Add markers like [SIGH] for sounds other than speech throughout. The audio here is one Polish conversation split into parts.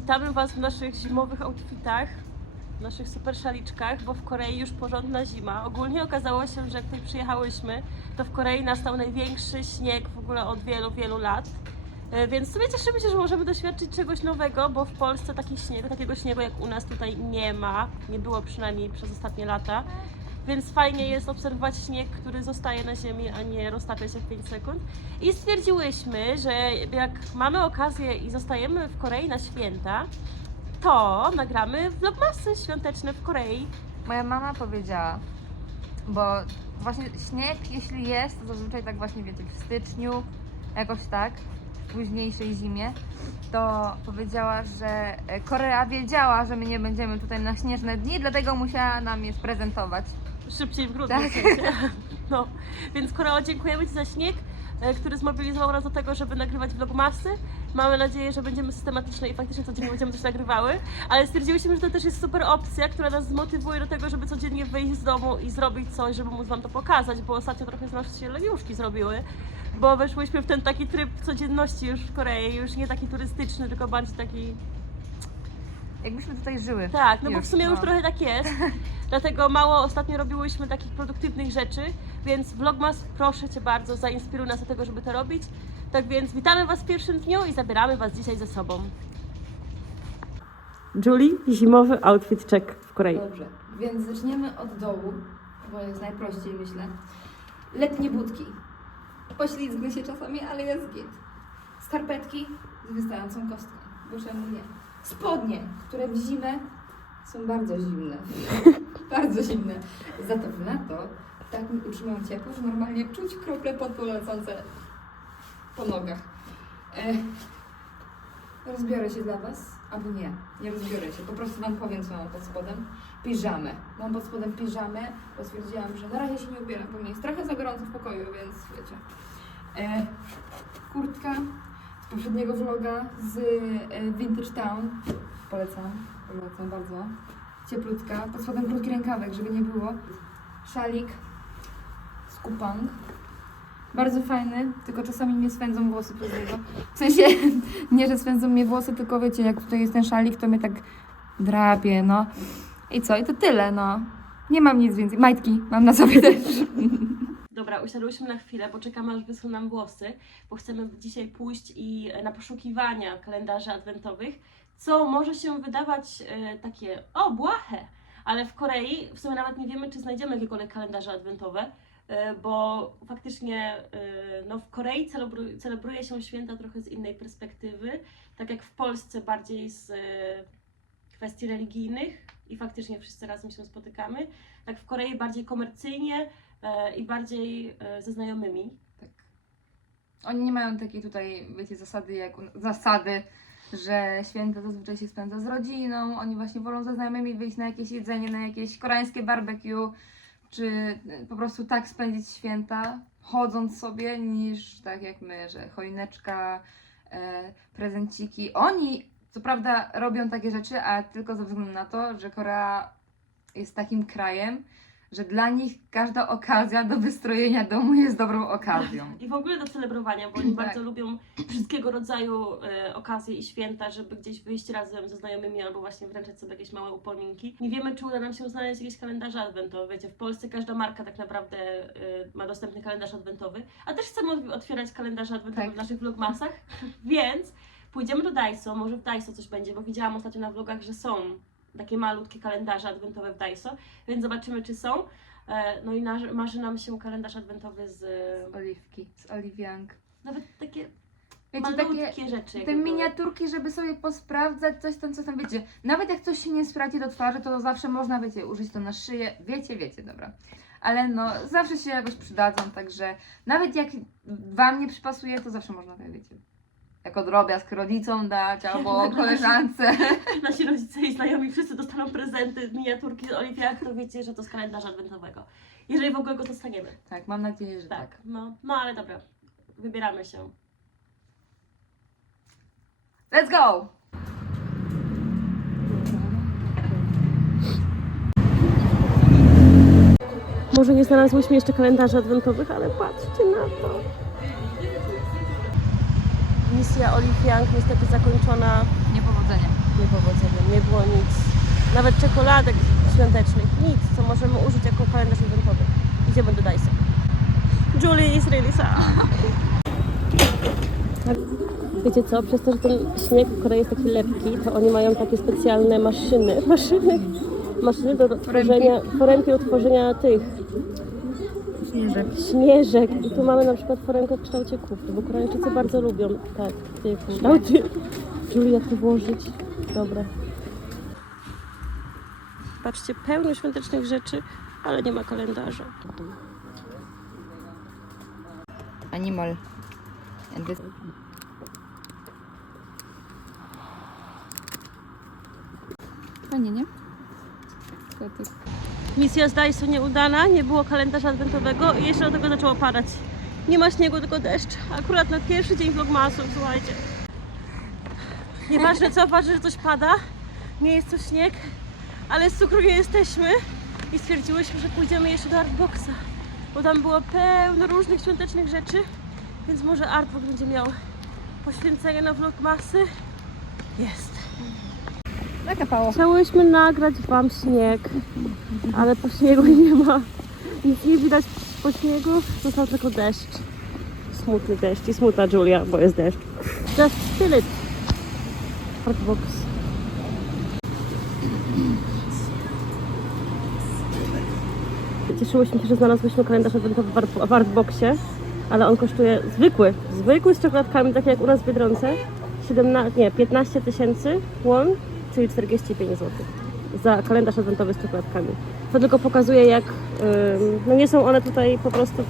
witamy Was w naszych zimowych outfitach, w naszych super szaliczkach, bo w Korei już porządna zima. Ogólnie okazało się, że jak tutaj przyjechałyśmy, to w Korei nastał największy śnieg w ogóle od wielu, wielu lat. E, Więc w sumie cieszymy się, że możemy doświadczyć czegoś nowego, bo w Polsce taki śnieg, takiego śniegu jak u nas tutaj nie ma. Nie było przynajmniej przez ostatnie lata. Więc fajnie jest obserwować śnieg, który zostaje na ziemi, a nie roztapia się w 5 sekund. I stwierdziłyśmy, że jak mamy okazję i zostajemy w Korei na święta, to nagramy vlogmasy świąteczne w Korei. Moja mama powiedziała, bo właśnie śnieg, jeśli jest, to zazwyczaj tak właśnie wiecie, w styczniu, jakoś tak, w późniejszej zimie, to powiedziała, że Korea wiedziała, że my nie będziemy tutaj na śnieżne dni, dlatego musiała nam je prezentować. Szybciej w grudniu. Tak. w sensie. [LAUGHS] No, więc Koreo, dziękujemy Ci za śnieg, e, który zmobilizował nas do tego, żeby nagrywać vlogmasy. Mamy nadzieję, że będziemy systematyczne i faktycznie codziennie będziemy coś nagrywały, ale stwierdziłyśmy, że to też jest super opcja, która nas zmotywuje do tego, żeby codziennie wyjść z domu i zrobić coś, żeby móc Wam to pokazać, bo ostatnio trochę z nas się lewiuszki zrobiły, bo weszłyśmy w ten taki tryb codzienności już w Korei, już nie taki turystyczny, tylko bardziej taki Jakbyśmy tutaj żyły. tak, no bo w sumie no. już trochę tak jest. [LAUGHS] Dlatego mało ostatnio robiłyśmy takich produktywnych rzeczy, więc Vlogmas, proszę Cię bardzo, zainspiruj nas do tego, żeby to robić. Tak więc witamy Was w pierwszym dniu i zabieramy Was dzisiaj ze sobą. Julie, zimowy outfit check w Korei. Dobrze, więc zaczniemy od dołu, bo jest najprościej myślę. Letnie budki. Poślizgnę się czasami, ale jest git. Skarpetki z wystającą kostką, bo czemu nie? Spodnie, które w zimę są bardzo zimne. [LAUGHS] bardzo zimne. Za to na to tak mi utrzymują ciepło, że normalnie czuć krople pod lecące po nogach. E, rozbiorę się dla Was, albo nie, nie rozbiorę się, po prostu Wam powiem, co mam pod spodem. Piżamę. Mam pod spodem piżamę, bo stwierdziłam, że na razie się nie ubieram, bo mnie jest trochę za gorąco w pokoju, więc wiecie. E, kurtka poprzedniego vloga z e, Vintage Town. Polecam, polecam bardzo. Cieplutka. Pod spodem krótki rękawek, żeby nie było. Szalik z kupang. Bardzo fajny, tylko czasami mnie swędzą włosy przez niego. W sensie, [LAUGHS] nie, że swędzą mnie włosy, tylko wiecie, jak tutaj jest ten szalik, to mnie tak drapie, no. I co? I to tyle, no. Nie mam nic więcej. Majtki mam na sobie też. [LAUGHS] Dobra, usiadłyśmy na chwilę, poczekamy aż wyschną nam włosy, bo chcemy dzisiaj pójść i e, na poszukiwania kalendarzy adwentowych, co może się wydawać e, takie, o, błahe, ale w Korei w sumie nawet nie wiemy, czy znajdziemy jakiekolwiek kalendarze adwentowe, e, bo faktycznie no, w Korei celebru, celebruje się święta trochę z innej perspektywy, tak jak w Polsce bardziej z kwestii religijnych i faktycznie wszyscy razem się spotykamy, tak w Korei bardziej komercyjnie, i bardziej e, ze znajomymi. Tak. Oni nie mają takiej tutaj, wiecie, zasady jak zasady, że święta zazwyczaj się spędza z rodziną. Oni właśnie wolą ze znajomymi wyjść na jakieś jedzenie, na jakieś koreańskie barbecue, czy y, po prostu tak spędzić święta, chodząc sobie, niż tak jak my, że choineczka, e, prezenciki. Oni, co prawda, robią takie rzeczy, ale tylko ze względu na to, że Korea jest takim krajem, że dla nich każda okazja do wystrojenia domu jest dobrą okazją. I w ogóle do celebrowania, bo oni Tak. bardzo lubią wszystkiego rodzaju e, okazje i święta, żeby gdzieś wyjść razem ze znajomymi albo właśnie wręczać sobie jakieś małe upominki. Nie wiemy, czy uda nam się znaleźć jakieś kalendarze adwentowe. Wiecie, w Polsce każda marka tak naprawdę e, ma dostępny kalendarz adwentowy, a też chcemy od- otwierać kalendarze adwentowe Tak. w naszych vlogmasach, [LAUGHS] więc pójdziemy do Daiso, może w Daiso coś będzie, bo widziałam ostatnio na vlogach, że są takie malutkie kalendarze adwentowe w Daiso, więc zobaczymy, czy są. E, No i marzy nam się kalendarz adwentowy z... Z oliwki, z oliwiank. Nawet takie Wiecie, malutkie takie rzeczy. te były. miniaturki, żeby sobie posprawdzać coś tam, co tam, wiecie. Nawet jak coś się nie sprawdzi do twarzy, to zawsze można, wiecie, użyć to na szyję. Wiecie, wiecie, dobra. Ale no, zawsze się jakoś przydadzą, także nawet jak Wam nie przypasuje, to zawsze można, wiecie, jako drobiazg rodzicom dać, [LAUGHS] albo koleżance. [LAUGHS] Nasi rodzice i znajomi wszyscy dostaną prezenty, miniaturki z oliwiak, to wiecie, że to z kalendarza adwentowego. Jeżeli w ogóle go dostaniemy. Tak, mam nadzieję, że tak. Tak, no, no ale dobra, wybieramy się. Let's go! Może nie znalazłyśmy jeszcze kalendarzy adwentowych, ale patrzcie na to. Misja Olive Young niestety zakończona Niepowodzeniem. niepowodzeniem. Nie było nic. Nawet czekoladek świątecznych. Nic, co możemy użyć jako kalendarz adwentowy. Idziemy do Dyson. Julie is really. Wiecie co, przez to, że ten śnieg w Korei jest taki lepki, to oni mają takie specjalne maszyny, [LAUGHS] maszyny, maszyny do tworzenia, foremki do tworzenia tych Śnieżek. śnieżek. I tu mamy na przykład foremkę w kształcie kupy, bo Koreańczycy bardzo lubią tak, te kształty. Julie, jak to włożyć? Dobra. Patrzcie, pełno świątecznych rzeczy, ale nie ma kalendarza. Animal. Fajnie, nie? Kotyk. Misja z Dyson nieudana, nie było kalendarza adwentowego i jeszcze do tego zaczęło padać. Nie ma śniegu, tylko deszcz. Akurat na pierwszy dzień vlogmasu, słuchajcie. Nieważne co, ważne, że coś pada. Nie jest to śnieg, ale z cukru nie jesteśmy. I stwierdziłyśmy, że pójdziemy jeszcze do Artboxa, bo tam było pełno różnych świątecznych rzeczy, więc może Artbox będzie miał poświęcenie na vlogmasy. Jest. Nakapało. Chciałyśmy nagrać Wam śnieg, ale po śniegu [LAUGHS] nie ma. Nic nie widać po śniegu, został tylko deszcz. Smutny deszcz i smutna Julia, bo jest deszcz. Just feel it. Artbox. Cieszyłyśmy się, że znalazłyśmy kalendarz adwentowy w Artboxie, ale on kosztuje zwykły, zwykły z czekoladkami, tak jak u nas w Biedronce, 17, nie, 15 tysięcy won, czyli 45 zł za kalendarz adwentowy z czekoladkami. To tylko pokazuje, jak no nie są one tutaj po prostu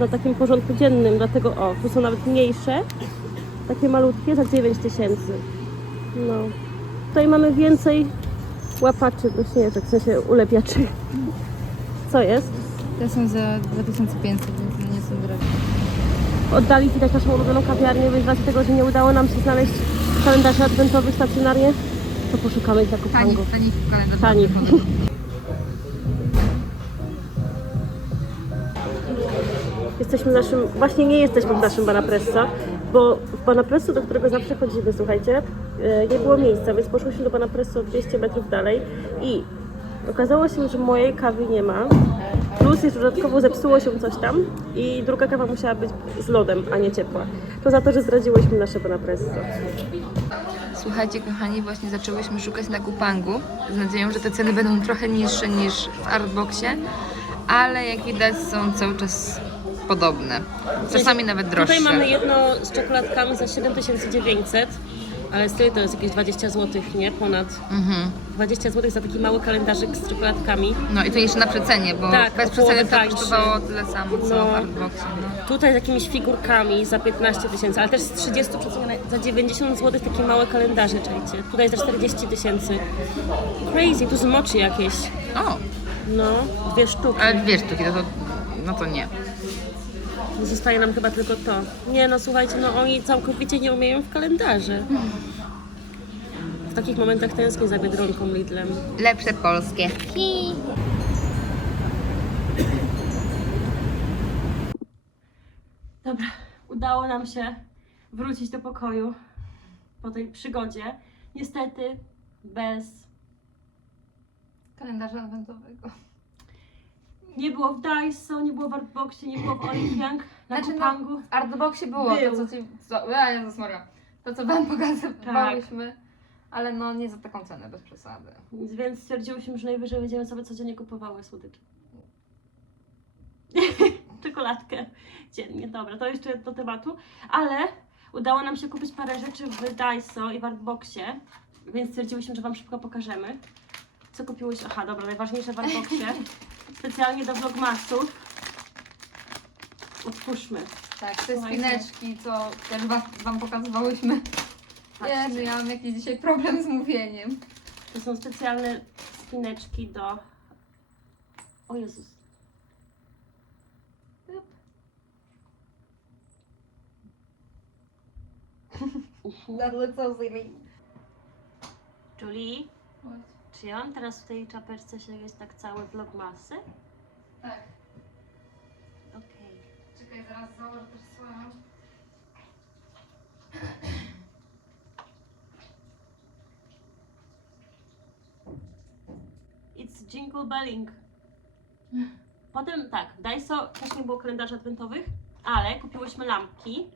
na takim porządku dziennym, dlatego o, tu są nawet mniejsze, takie malutkie za 9 tysięcy. No. Tutaj mamy więcej łapaczy do śnieżek, w sensie ulepiaczy. Co jest? Te są za 2500, więc nie są drogie. Oddali widać naszą ulubioną kawiarnię, więc z racji tego, że nie udało nam się znaleźć kalendarzy adwentowych stacjonarnie, to poszukamy ich jako Tani, pango. tani kalendarz. Tani. Jesteśmy w naszym, właśnie nie jesteśmy w naszym Banapressa, bo w Banapressu, do którego zawsze chodzimy, słuchajcie, e, nie było miejsca, więc poszłyśmy do Banapressu 200 metrów dalej i okazało się, że mojej kawy nie ma. Plus jeszcze dodatkowo zepsuło się coś tam i druga kawa musiała być z lodem, a nie ciepła. To za to, że zdradziłyśmy nasze Banapresso. Słuchajcie, kochani, właśnie zaczęłyśmy szukać na Kupangu z nadzieją, że te ceny będą trochę niższe niż w Artboxie, ale jak widać są cały czas podobne. Czasami nawet droższe. Tutaj mamy jedno z czekoladkami za 7900, ale z tyłu to jest jakieś 20 zł, nie? Ponad Mhm. 20 zł za taki mały kalendarzyk z czekoladkami. No i to jeszcze na przecenie, bo Tak, bez o połowę przeceny to kosztowało tyle samo co No. w Artboxie. No. Tutaj z jakimiś figurkami za 15 tysięcy, ale też z 30 przecenione za 90 zł takie małe kalendarze, czajcie. Tutaj za 40 tysięcy. Crazy, tu z moczy jakieś. O, No, dwie sztuki. ale dwie sztuki, no to, no to nie. Zostaje nam chyba tylko to. Nie no, słuchajcie, no oni całkowicie nie umieją w kalendarze. W takich momentach tęsknię za Biedronką Lidlem. Lepsze polskie. Dobra, udało nam się wrócić do pokoju po tej przygodzie. Niestety bez. Kalendarza adwentowego. Nie było w Daiso, nie było w Artboxie, nie było w Olimpiank, na Znaczy, no, Kupangu. W Artboxie było Był. to, co ci... Co, a, Jezus Maria. To, co wam pokazywałyśmy. Ale no nie za taką cenę, bez przesady. Więc stwierdziłyśmy, że najwyżej będziemy sobie codziennie kupowały słodycze. [LAUGHS] Czekoladkę dziennie, dobra, to jeszcze do tematu. Ale udało nam się kupić parę rzeczy w Daiso i w Artboxie, więc stwierdziłyśmy, że Wam szybko pokażemy. Co kupiłyśmy? Aha, dobra, najważniejsze w Artboxie. [LAUGHS] Specjalnie do vlogmasów. Otwórzmy. Tak, te spineczki, co też was, wam pokazywałyśmy. Patrzcie. Nie, ja mam jakiś dzisiaj problem z mówieniem. To są specjalne spineczki do... O Jezus. Yep. That looks so silly. Julie, czy ja mam teraz w tej czapeczce siedzieć tak całe vlogmasy? Tak, Okej. Czekaj, zaraz założę też swoją. It's jingle belling. Potem tak, Daiso też nie było kalendarzy adwentowych, ale kupiłyśmy lampki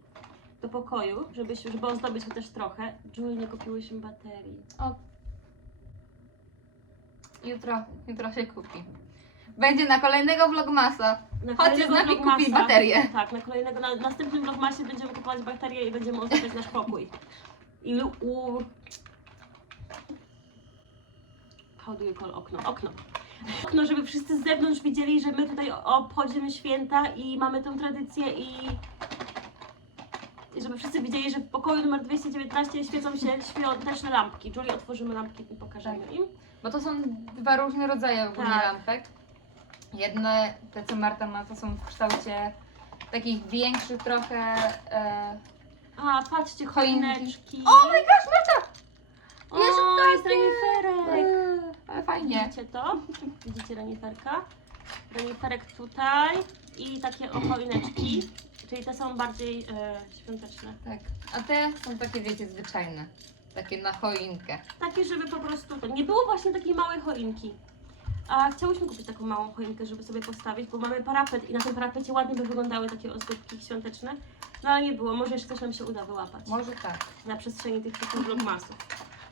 do pokoju, żeby, żeby ozdobić też trochę. Julie, nie kupiłyśmy baterii. O. Jutro, jutro się kupi. Będzie na kolejnego vlogmasa. Na Chodźcie z kolejnego nami vlogmasa- kupić baterię. Tak, na kolejnego, na następnym vlogmasie będziemy kupować baterie i będziemy ozdabiać nasz pokój. I lu- u... How do you call okno? Okno. Okno, żeby wszyscy z zewnątrz widzieli, że my tutaj obchodzimy święta i mamy tą tradycję i... I żeby wszyscy widzieli, że w pokoju numer 219 świecą się świąteczne lampki. Julie, otworzymy lampki i pokażemy im. Bo to są dwa różne rodzaje ogólnie Tak. lampek. Jedne, te co Marta ma, to są w kształcie takich większych trochę. E... A, patrzcie, Choinki. choineczki. Oh my gosh, Marta! O, Jest jest reniferek. Eee, Ale fajnie. Widzicie to? [LAUGHS] Widzicie reniferka? Reniferek tutaj i takie ochoineczki, czyli te są bardziej e, świąteczne. Tak. A te są takie, wiecie, zwyczajne. Takie na choinkę. Takie, żeby po prostu, nie było właśnie takiej małej choinki. A chciałyśmy kupić taką małą choinkę, żeby sobie postawić, bo mamy parapet i na tym parapecie ładnie by wyglądały takie ozdóbki świąteczne. No ale nie było, może jeszcze coś nam się uda wyłapać Może tak. na przestrzeni tych takich vlogmasów.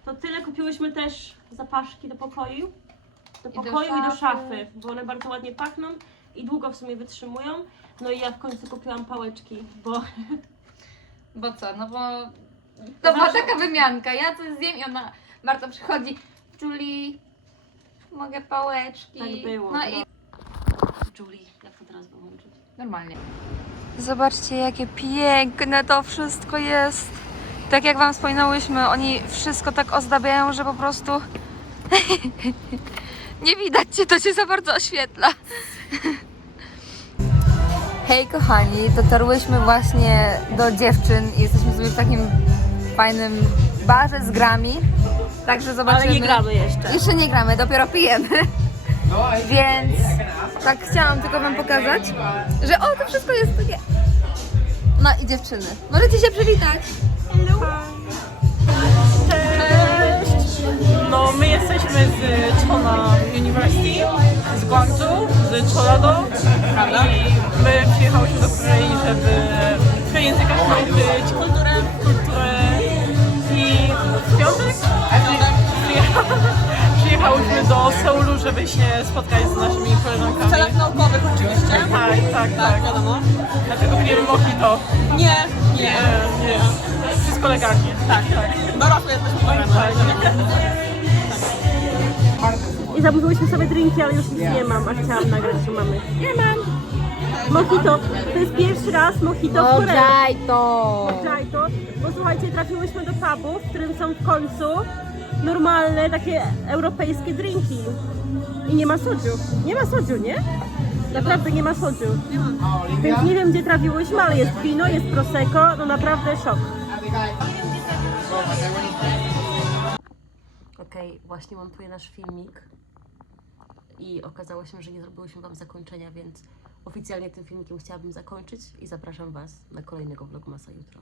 To tyle, kupiłyśmy też zapaszki do pokoju. Do I do pokoju i do szafy. szafy, bo one bardzo ładnie pachną i długo w sumie wytrzymują. No i ja w końcu kupiłam pałeczki, bo Bo co, no bo to była Zawsze- taka wymianka. Ja coś zjem i ona, Marta przychodzi, Julie, mogę pałeczki. tak było. No i Julie, jak to teraz wyłączyć? normalnie. Zobaczcie, jakie piękne to wszystko jest. Tak jak Wam wspominałyśmy, oni wszystko tak ozdabiają, że po prostu [LAUGHS] nie widać Cię, to Cię za bardzo oświetla. [LAUGHS] Hej kochani, dotarłyśmy właśnie do dziewczyn i jesteśmy sobie w takim fajnym barze z grami. Także zobaczymy. Ale nie gramy jeszcze. Jeszcze nie gramy, dopiero pijemy. Więc tak chciałam tylko wam pokazać, że o, to wszystko jest takie... No i dziewczyny, możecie się przywitać. No, my jesteśmy z Chona University, z Guangzhou, z Cholado i my przyjechałyśmy do Korei, żeby w językach nauczyć kulturę, kulturę i w piątek [LAUGHS] przyjechałyśmy do Seulu, żeby się spotkać z naszymi koleżankami. W celach naukowych oczywiście. Tak, tak, tak. wiadomo. Dlatego pijemy mojito. Nie, nie. Nie, Wszystko legalnie. Tak, tak. Dorosłe jesteśmy. Tak, tak. I zamówiłyśmy sobie drinki, ale już nic nie mam, a chciałam nagrać, że mamy. Nie mam! Mojito. To jest pierwszy raz mojito w Korei. to! Mojito. Bo słuchajcie, trafiłyśmy do pubu, w którym są w końcu normalne, takie europejskie drinki. I nie ma soju. Nie ma soju, nie? Naprawdę nie ma soju. Więc nie wiem, gdzie trafiłyśmy, ale jest wino, jest prosecco, no naprawdę szok. Okej, właśnie montuję nasz filmik i okazało się, że nie zrobiłyśmy Wam zakończenia, więc oficjalnie tym filmikiem chciałabym zakończyć i zapraszam Was na kolejnego vlogmasa jutro.